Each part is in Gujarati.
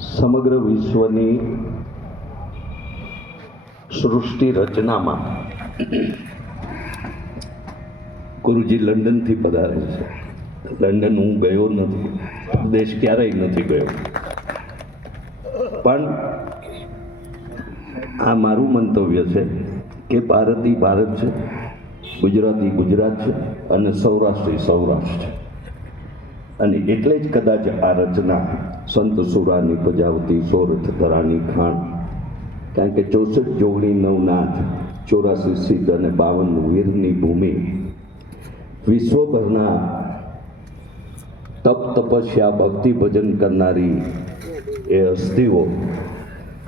સમગ્ર વિશ્વની સૃષ્ટિ રચનામાં ગુરુજી લંડનથી પધારે છે. લંડન હું ગયો નથી, દેશ ક્યારેય નથી ગયો, પણ આ મારું મંતવ્ય છે કે ભારતી ભારત છે, ગુજરાતી ગુજરાત છે અને સૌરાષ્ટ્રી સૌરાષ્ટ્ર છે. અને એટલે જ કદાચ આ રચના સંત સુરાની પજાવતી સોરઠ ધરાની ખાણ, કારણ કે 64 જોગણી નવનાથ, 84 સિદ્ધ અને 52 વીરની ભૂમિ, વિશ્વભરના તપ તપસ્યા ભક્તિ ભજન કરનારી એ હસ્તીઓ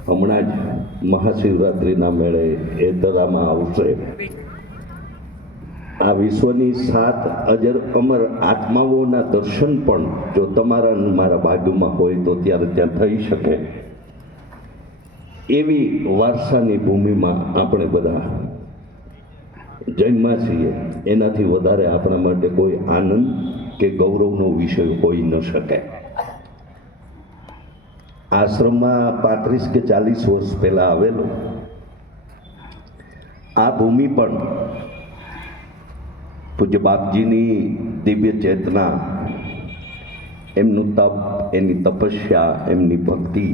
હમણાં જ મહાશિવરાત્રિના મેળે એ ધરામાં આવશે. આ વિશ્વની 7 અજર અમર આત્માઓના દર્શન પણ જો તમારા અને મારા ભાગ્યમાં હોય તો ત્યારે ત્યાં થઈ શકે. એવી વારસાની ભૂમિમાં આપણે બધા જન્મ્યા છીએ. એનાથી વધારે આપણા માટે કોઈ આનંદ કે ગૌરવનો વિષય હોઈ ન શકે. આશ્રમમાં 35 કે 40 વર્ષ પહેલાં આવેલો આ ભૂમિ પણ પૂજ્ય બાપજીની દિવ્ય ચેતના, એમનું તપ, એની તપસ્યા, એમની ભક્તિ